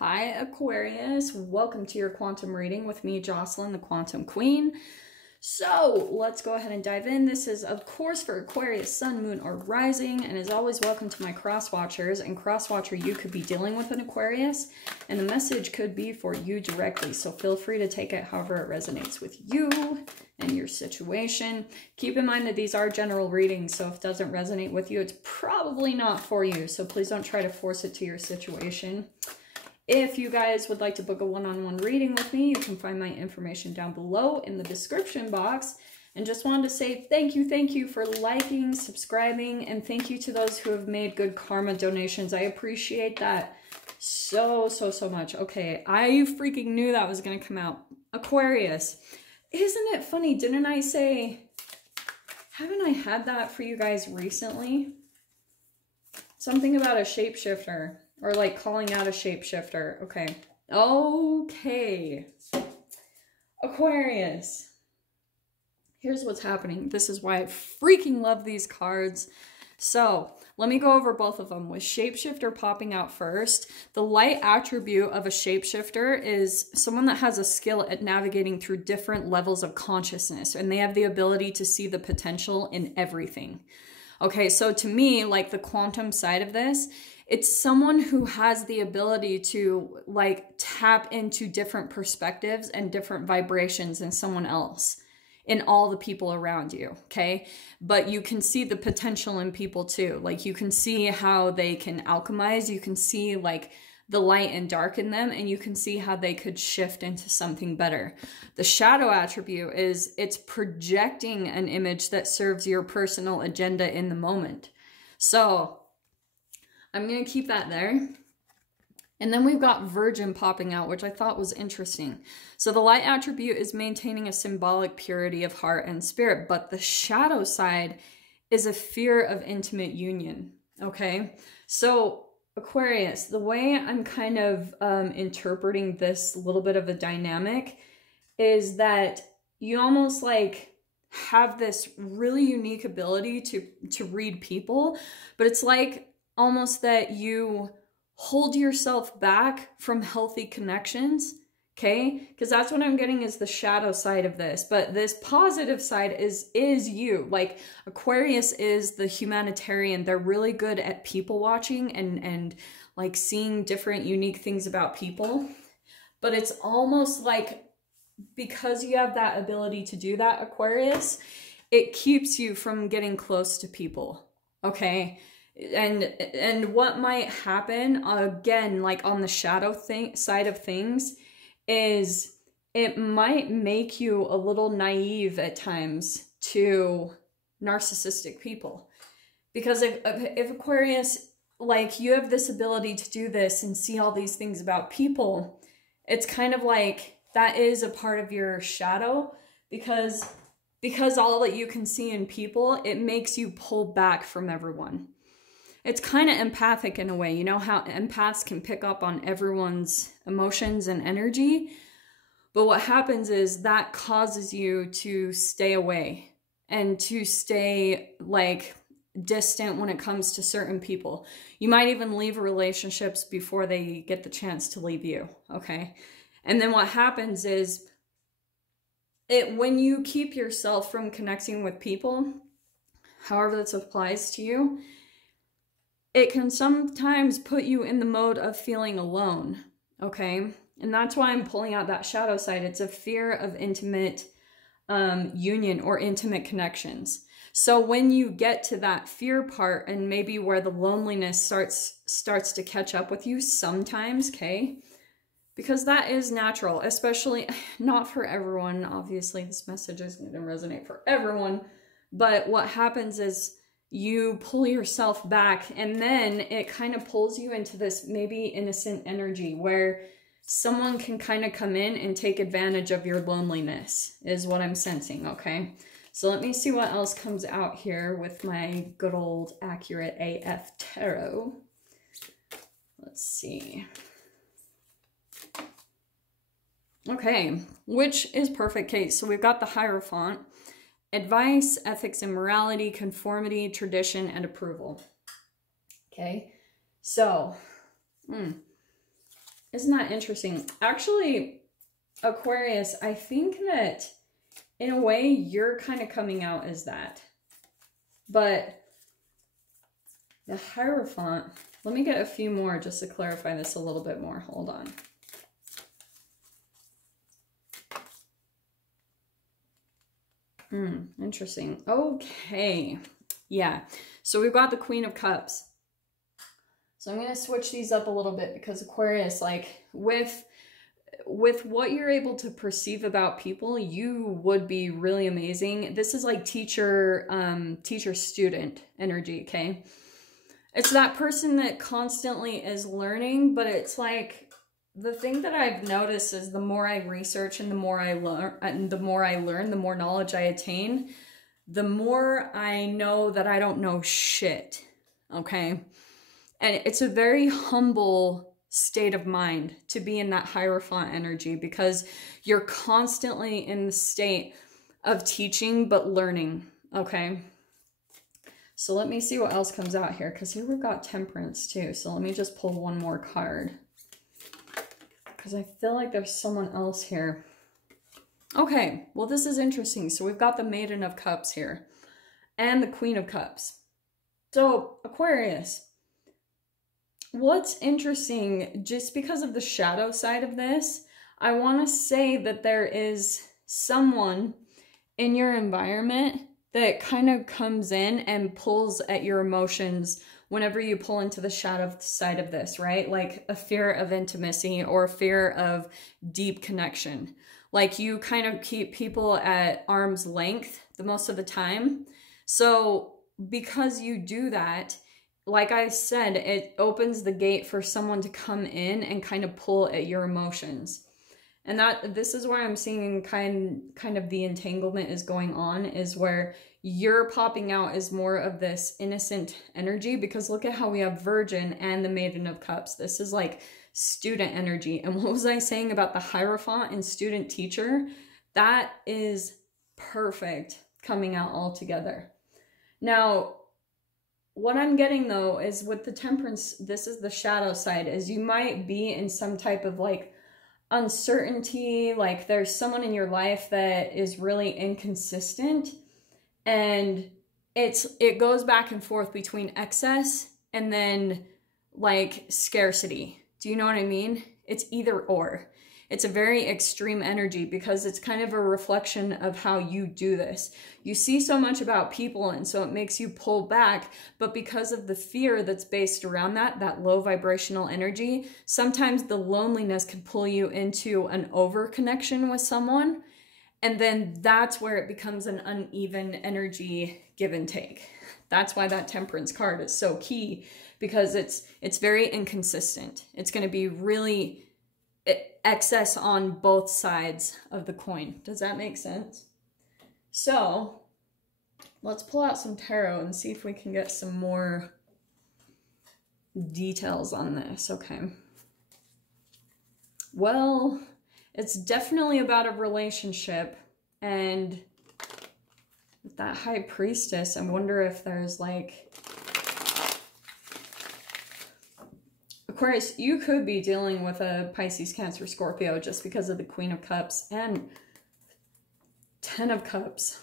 Hi Aquarius, welcome to your quantum reading with me, Jocelyn, the Quantum Queen. So let's go ahead and dive in. This is of course for Aquarius, Sun, Moon, or Rising, and as always, welcome to my cross watchers. And cross watcher, you could be dealing with an Aquarius, and the message could be for you directly. So feel free to take it however it resonates with you and your situation. Keep in mind that these are general readings, so if it doesn't resonate with you, it's probably not for you. So please don't try to force it to your situation. If you guys would like to book a one-on-one reading with me, you can find my information down below in the description box. And just wanted to say thank you for liking, subscribing, and thank you to those who have made good karma donations. I appreciate that so much. Okay, I freaking knew that was going to come out. Aquarius. Isn't it funny? Didn't I say, haven't I had that for you guys recently? Something about a shapeshifter. Or like calling out a shapeshifter. Okay. Okay. Aquarius. Here's what's happening. This is why I freaking love these cards. So let me go over both of them. With shapeshifter popping out first, the light attribute of a shapeshifter is someone that has a skill at navigating through different levels of consciousness, and they have the ability to see the potential in everything. Okay, so to me, like the quantum side of this, it's someone who has the ability to like tap into different perspectives and different vibrations than someone else in all the people around you, okay? But you can see the potential in people too. Like you can see how they can alchemize, you can see like the light and dark in them, and you can see how they could shift into something better. The shadow attribute is it's projecting an image that serves your personal agenda in the moment. So I'm going to keep that there. And then we've got Virgin popping out, which I thought was interesting. So the light attribute is maintaining a symbolic purity of heart and spirit, but the shadow side is a fear of intimate union, okay? So Aquarius, the way I'm kind of interpreting this little bit of a dynamic is that you almost like have this really unique ability to read people, but it's like almost that you hold yourself back from healthy connections, okay? Because that's what I'm getting is the shadow side of this. But this positive side is you. Like Aquarius is the humanitarian. They're really good at people watching and like seeing different unique things about people. But it's almost like because you have that ability to do that, Aquarius, it keeps you from getting close to people, okay? And what might happen, again, like on the shadow side of things, is it might make you a little naive at times to narcissistic people. Because if Aquarius, like you have this ability to do this and see all these things about people, it's kind of like that is a part of your shadow because all that you can see in people, it makes you pull back from everyone. It's kind of empathic in a way. You know how empaths can pick up on everyone's emotions and energy? But what happens is that causes you to stay away and to stay like distant when it comes to certain people. You might even leave relationships before they get the chance to leave you, okay? And then what happens is when you keep yourself from connecting with people, however this applies to you, it can sometimes put you in the mode of feeling alone, okay? And that's why I'm pulling out that shadow side. It's a fear of intimate union or intimate connections. So when you get to that fear part and maybe where the loneliness starts to catch up with you sometimes, okay? Because that is natural, especially not for everyone. Obviously, this message isn't going to resonate for everyone. But what happens is you pull yourself back and then it kind of pulls you into this maybe innocent energy where someone can kind of come in and take advantage of your loneliness is what I'm sensing, okay? So let me see what else comes out here with my good old accurate AF tarot. Let's see. Okay, which is perfect case. So we've got the Hierophant. Advice, ethics and morality, conformity, tradition, and approval. Okay, so Isn't that interesting? Actually, Aquarius, I think that in a way you're kind of coming out as that. But the Hierophant, let me get a few more just to clarify this a little bit more. Hold on. Interesting. Okay. Yeah. So we've got the Queen of Cups. So I'm going to switch these up a little bit because Aquarius, like with what you're able to perceive about people, you would be really amazing. This is like teacher student energy, okay? It's that person that constantly is learning, but it's like the thing that I've noticed is the more I research and the more I learn, the more knowledge I attain, the more I know that I don't know shit, okay? And it's a very humble state of mind to be in that Hierophant energy because you're constantly in the state of teaching but learning, okay? So let me see what else comes out here because here we've got Temperance too. So let me just pull one more card because I feel like there's someone else here. Okay, well this is interesting. So we've got the Maiden of Cups here and the Queen of Cups. So Aquarius, what's interesting, just because of the shadow side of this, I want to say that there is someone in your environment that kind of comes in and pulls at your emotions whenever you pull into the shadow side of this, right? Like a fear of intimacy or a fear of deep connection. Like you kind of keep people at arm's length the most of the time. So because you do that, like I said, it opens the gate for someone to come in and kind of pull at your emotions. And this is where I'm seeing kind of the entanglement is going on, is where you're popping out as more of this innocent energy, because look at how we have Virgin and the Maiden of Cups. This is like student energy. And what was I saying about the Hierophant and student teacher? That is perfect coming out all together. Now, what I'm getting though is with the Temperance, this is the shadow side, is you might be in some type of like uncertainty, like there's someone in your life that is really inconsistent, and it goes back and forth between excess and then like scarcity. Do you know what I mean? It's either or. It's a very extreme energy because it's kind of a reflection of how you do this. You see so much about people, and so it makes you pull back, but because of the fear that's based around that low vibrational energy, sometimes the loneliness can pull you into an over connection with someone, and then that's where it becomes an uneven energy give and take. That's why that Temperance card is so key, because it's very inconsistent. It's going to be really excess on both sides of the coin. Does that make sense? So let's pull out some tarot and see if we can get some more details on this. Okay. Well, it's definitely about a relationship, and with that High Priestess, I wonder if there's like Aquarius, you could be dealing with a Pisces, Cancer, Scorpio just because of the Queen of Cups and Ten of Cups.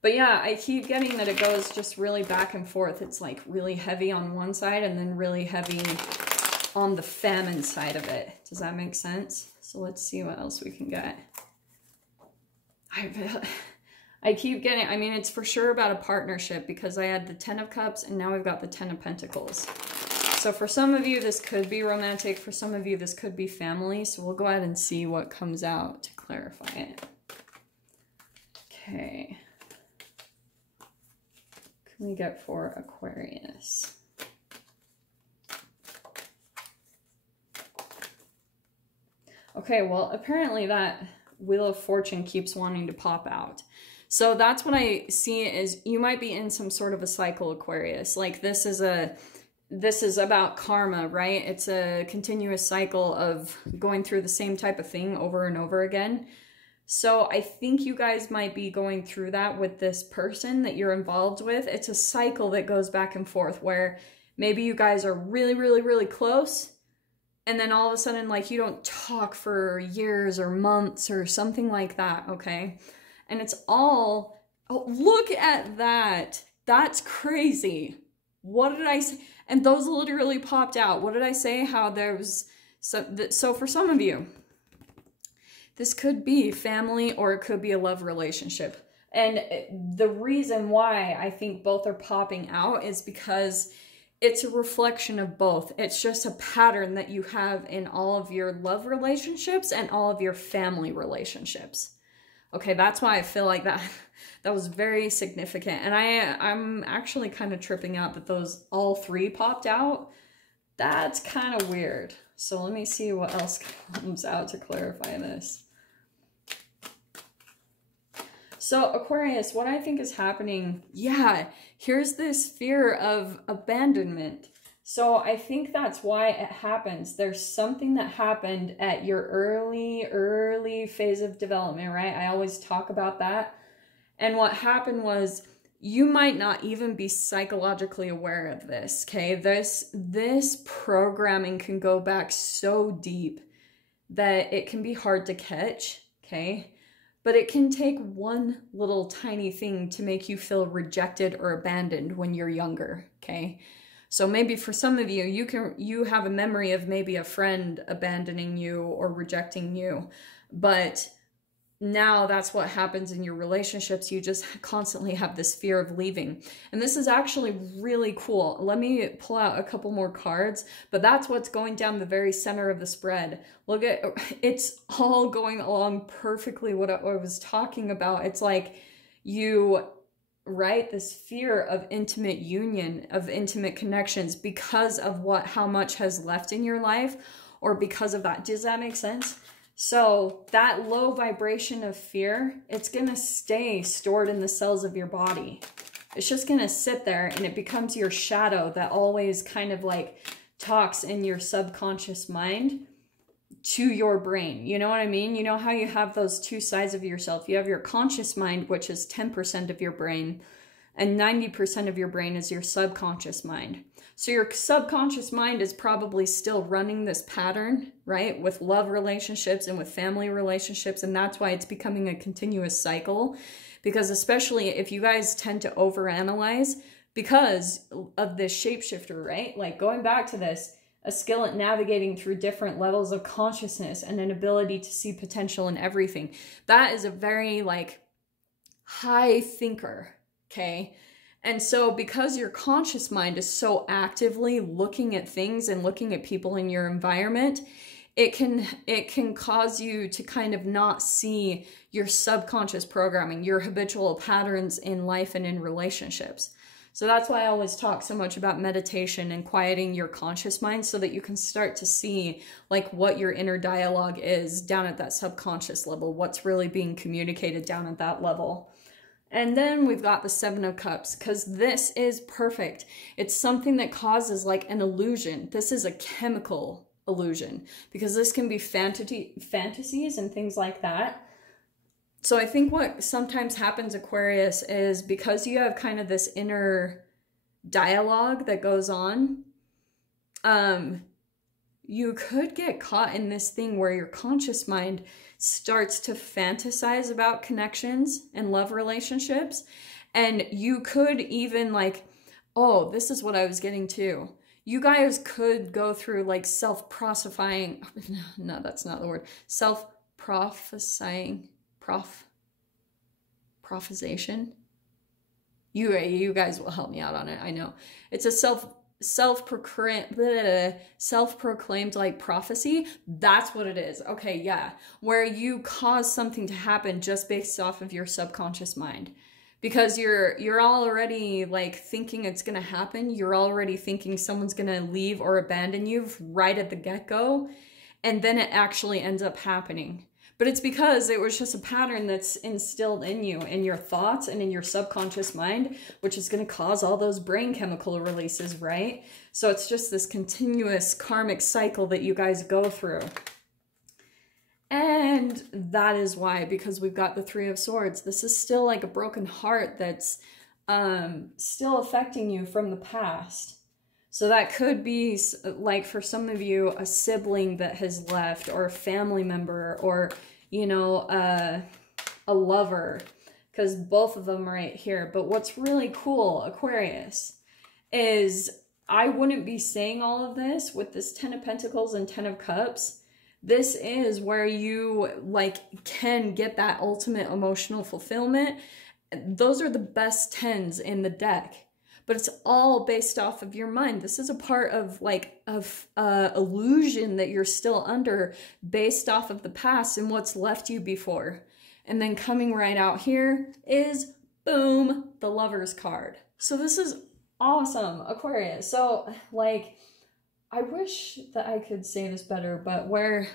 But yeah, I keep getting that it goes just really back and forth. It's like really heavy on one side and then really heavy on the feminine side of it. Does that make sense? So let's see what else we can get. I keep getting, I mean, it's for sure about a partnership because I had the Ten of Cups and now we've got the Ten of Pentacles. So for some of you, this could be romantic. For some of you, this could be family. So we'll go ahead and see what comes out to clarify it. Okay. What can we get for Aquarius? Okay, well, apparently that Wheel of Fortune keeps wanting to pop out. So that's what I see is you might be in some sort of a cycle, Aquarius. Like this is about karma, right? It's a continuous cycle of going through the same type of thing over and over again. So I think you guys might be going through that with this person that you're involved with. It's a cycle that goes back and forth where maybe you guys are really, really, really close, and then all of a sudden, like, you don't talk for years or months or something like that, okay? And it's all, oh, look at that. That's crazy. What did I say? And those literally popped out. What did I say? How there was, so for some of you, this could be family or it could be a love relationship. And the reason why I think both are popping out is because it's a reflection of both. It's just a pattern that you have in all of your love relationships and all of your family relationships. Okay, that's why I feel like that was very significant. And I'm actually kind of tripping out that those all three popped out. That's kind of weird. So let me see what else comes out to clarify this. So Aquarius, what I think is happening, yeah, here's this fear of abandonment. So I think that's why it happens. There's something that happened at your early phase of development, right? I always talk about that. And what happened was, you might not even be psychologically aware of this, okay? This programming can go back so deep that it can be hard to catch, okay? But it can take one little tiny thing to make you feel rejected or abandoned when you're younger, okay? So maybe for some of you, you have a memory of maybe a friend abandoning you or rejecting you, but now that's what happens in your relationships. You just constantly have this fear of leaving. And this is actually really cool. Let me pull out a couple more cards, but that's what's going down the very center of the spread. Look at, it's all going along perfectly what I was talking about. It's like you, right? This fear of intimate union, of intimate connections because of how much has left in your life, or because of that. Does that make sense? So that low vibration of fear, it's going to stay stored in the cells of your body. It's just going to sit there, and it becomes your shadow that always kind of like talks in your subconscious mind to your brain. You know what I mean? You know how you have those two sides of yourself. You have your conscious mind, which is 10% of your brain, and 90% of your brain is your subconscious mind. So your subconscious mind is probably still running this pattern, right? With love relationships and with family relationships. And that's why it's becoming a continuous cycle. Because especially if you guys tend to overanalyze because of this shapeshifter, right? Like going back to this, a skill at navigating through different levels of consciousness and an ability to see potential in everything. That is a very like high thinker, okay? And so because your conscious mind is so actively looking at things and looking at people in your environment, it can cause you to kind of not see your subconscious programming, your habitual patterns in life and in relationships. So that's why I always talk so much about meditation and quieting your conscious mind so that you can start to see like what your inner dialogue is down at that subconscious level, what's really being communicated down at that level. And then we've got the Seven of Cups, because this is perfect. It's something that causes like an illusion. This is a chemical illusion, because this can be fantasies and things like that. So I think what sometimes happens, Aquarius, is because you have kind of this inner dialogue that goes on, you could get caught in this thing where your conscious mind starts to fantasize about connections and love relationships. And you could even like, oh, this is what I was getting to. You guys could go through like self-prophesying. No, that's not the word. Self-prophesying. Prophesization. You guys will help me out on it. I know. It's a self-proclaimed like prophecy. That's what it is. Okay, yeah. Where you cause something to happen just based off of your subconscious mind. Because you're already like thinking it's gonna happen. You're already thinking someone's gonna leave or abandon you right at the get-go. And then it actually ends up happening. But it's because it was just a pattern that's instilled in you, in your thoughts and in your subconscious mind, which is going to cause all those brain chemical releases, right? So it's just this continuous karmic cycle that you guys go through. And that is why, because we've got the Three of Swords, this is still like a broken heart that's still affecting you from the past. So that could be, like, for some of you, a sibling that has left, or a family member, or, you know, a lover, because both of them are right here. But what's really cool, Aquarius, is I wouldn't be saying all of this with this 10 of Pentacles and 10 of Cups. This is where you, like, can get that ultimate emotional fulfillment. Those are the best 10s in the deck. But it's all based off of your mind. This is a part of, like, illusion that you're still under based off of the past and what's left you before. And then coming right out here is, boom, the Lover's card. So this is awesome, Aquarius. So, like, I wish that I could say this better, but where...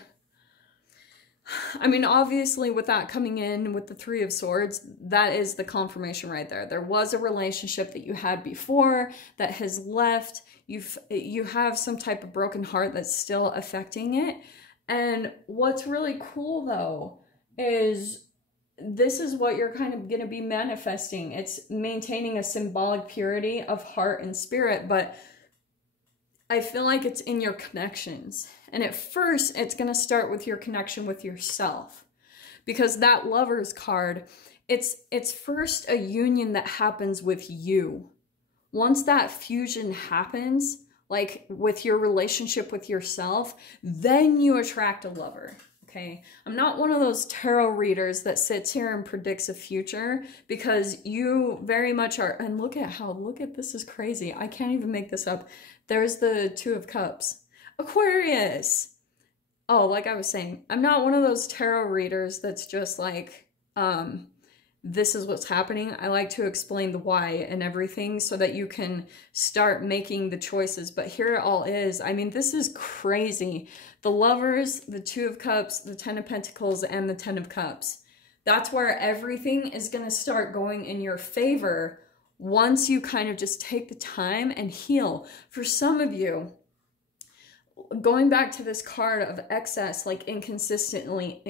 I mean, obviously, with that coming in with the Three of Swords, that is the confirmation right there. There was a relationship that you had before that has left. You have some type of broken heart that's still affecting it. And what's really cool, though, is this is what you're kind of going to be manifesting. It's maintaining a symbolic purity of heart and spirit, but I feel like it's in your connections. And at first, it's going to start with your connection with yourself. Because that Lover's card, it's first a union that happens with you. Once that fusion happens, like with your relationship with yourself, then you attract a lover. Okay, I'm not one of those tarot readers that sits here and predicts a future, because you very much are. And look at this is crazy. I can't even make this up. There's the Two of Cups. Aquarius. Oh, like I was saying, I'm not one of those tarot readers that's just like, this is what's happening. I like to explain the why and everything so that you can start making the choices. But here it all is. I mean, this is crazy. The Lovers, the Two of Cups, the 10 of Pentacles, and the 10 of Cups. That's where everything is going to start going in your favor once you kind of just take the time and heal. For some of you, going back to this card of excess, like inconsistency,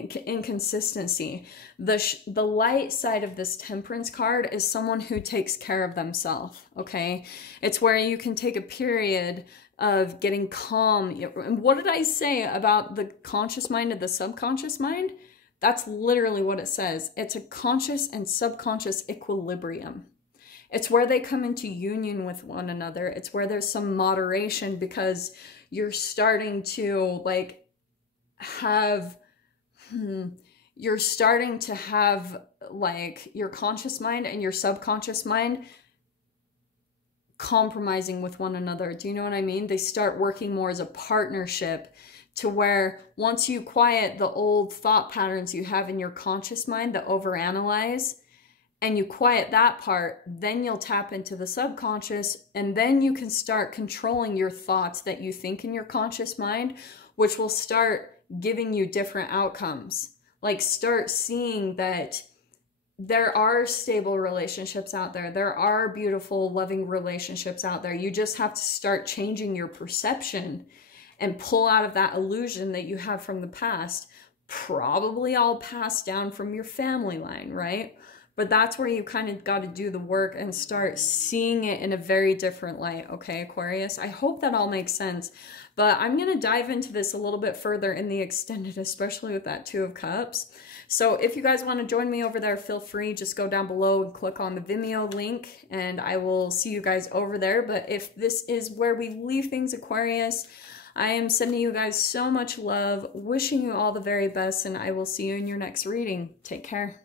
the light side of this Temperance card is someone who takes care of themselves, okay? It's where you can take a period of getting calm. And what did I say about the conscious mind and the subconscious mind? That's literally what it says. It's a conscious and subconscious equilibrium. It's where they come into union with one another. It's where there's some moderation, because you're starting to like have, you're starting to have like your conscious mind and your subconscious mind compromising with one another. Do you know what I mean? They start working more as a partnership, to where once you quiet the old thought patterns you have in your conscious mind that overanalyze, and you quiet that part, then you'll tap into the subconscious, and then you can start controlling your thoughts that you think in your conscious mind, which will start giving you different outcomes. Like, start seeing that there are stable relationships out there. There are beautiful, loving relationships out there. You just have to start changing your perception and pull out of that illusion that you have from the past, probably all passed down from your family line, right? But that's where you kind of got to do the work and start seeing it in a very different light, okay, Aquarius? I hope that all makes sense. But I'm going to dive into this a little bit further in the extended, especially with that Two of Cups. So if you guys want to join me over there, feel free. Just go down below and click on the Vimeo link, and I will see you guys over there. But if this is where we leave things, Aquarius, I am sending you guys so much love, wishing you all the very best, and I will see you in your next reading. Take care.